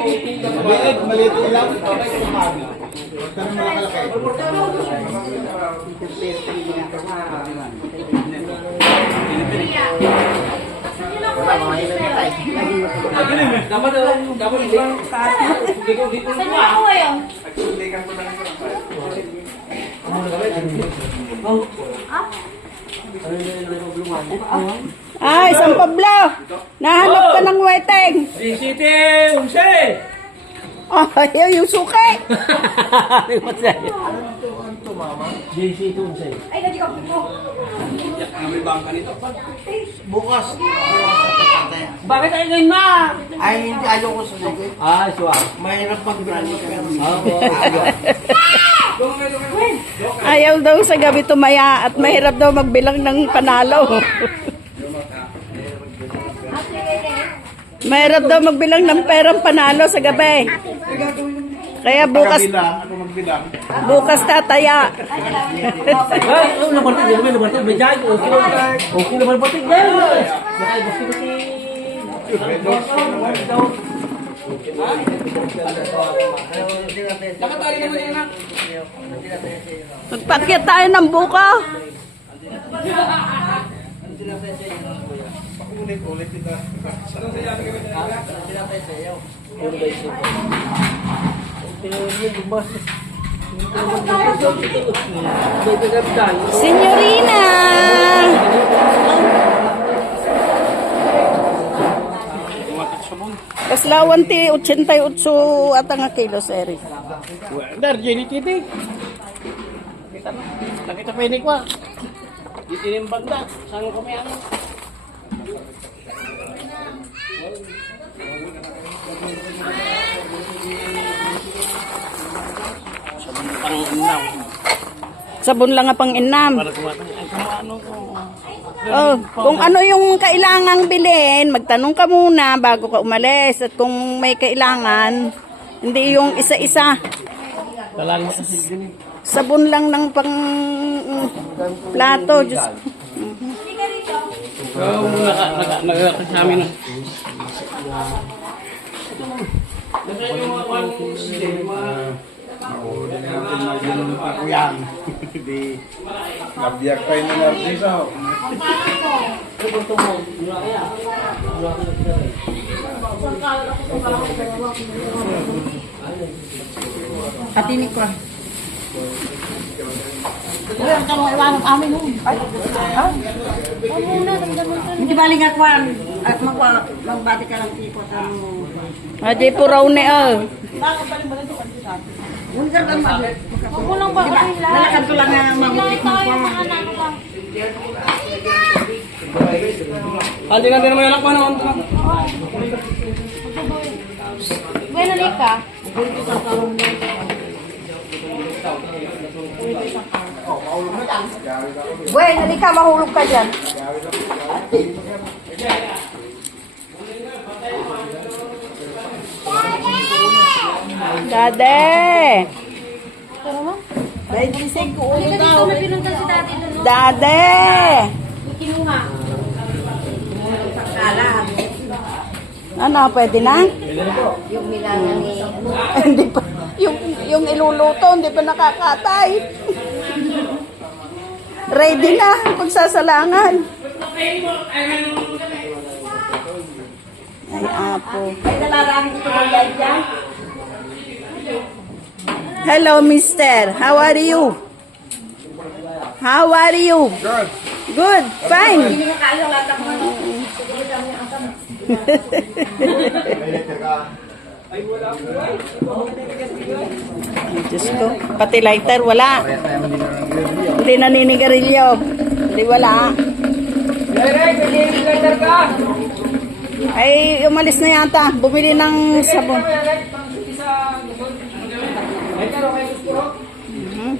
Maliit lang. Pero malakalaki. Dapat isang dito ako ngayon. Ay, San Pablo! Nahanap ka ng weteng! City, Unse! Ay, yung suki! JC Unse. Ay, hindi ko po. May bangka nito. Bukas. Bakit ay ngayon na? Ay, hindi ayaw ko sa nagay. Ah, suwa. Mahirap pag-brand pero Ayaw daw sa gabi tumaya at mahirap daw magbilang ng panalo. Mahirap daw magbilang ng perang panalo sa gabi. Kaya bukas Ako magbilang. bukas tataya. Ay, ano naman ito? Ano naman ito? Bejay, okay naman ba ito? Nakay, nakatali naman yan na. Magpakyat tayo ng buka. Ulit kita. Senyorina! Kaslawan ti 88 at ang kilos, Eric. Dar, Jenny Kitty. Nakita pa inik wa. Dito yung banda. Saan ko kami ano? Sabon lang nga pang inam. Para kumatay. Ay, kumano ko. Oh, kung ano yung kailangang bilhin, magtanong ka muna bago ka umalis. At kung may kailangan, hindi yung isa-isa. Talang sa silbin. Sabon lang ng pang plato. Diyos. Oo, nagkakasya sa amin. Nasaan yung mga kwan sistema? Mahuli natin magbilang ako yan. Hindi. Nabiyak pa yung narciso. Patinik ko. Wala kang iwanag amin mo. Ay, ha? Ano muna, hindi baling atwan at magbati ka ng tipo sa Adi po raw ni Hindi ka lang Huwag mo lang ba kasi lahat? Nalakan ko lang na mamutik mo tayo pa. mga anak ko. Hindi natin naman yung lakpan naman. Bueno, Lika. Buwan, halika, mahulog ka dyan. Dade! Ito naman. Dahil gising ko ulo Hindi ka daw. dito na pinuntan si dati doon. no? Dade! Kinuha. Ano, pwede na? Yung nilangan ni... Hindi pa. Yung iluluto, hindi pa nakakatay. Ready na, pagsasalangan. Ay, apo. Ay, nalarami ito ng light yan. Hello, mister. How are you? How are you? Good. Good, fine. Hindi mo kaya lahat mo. Diyos ko, pati lighter, wala. Hindi naninigarilyo. Hindi, wala. Ay, umalis na yata. Bumili ng sabon. Mhm.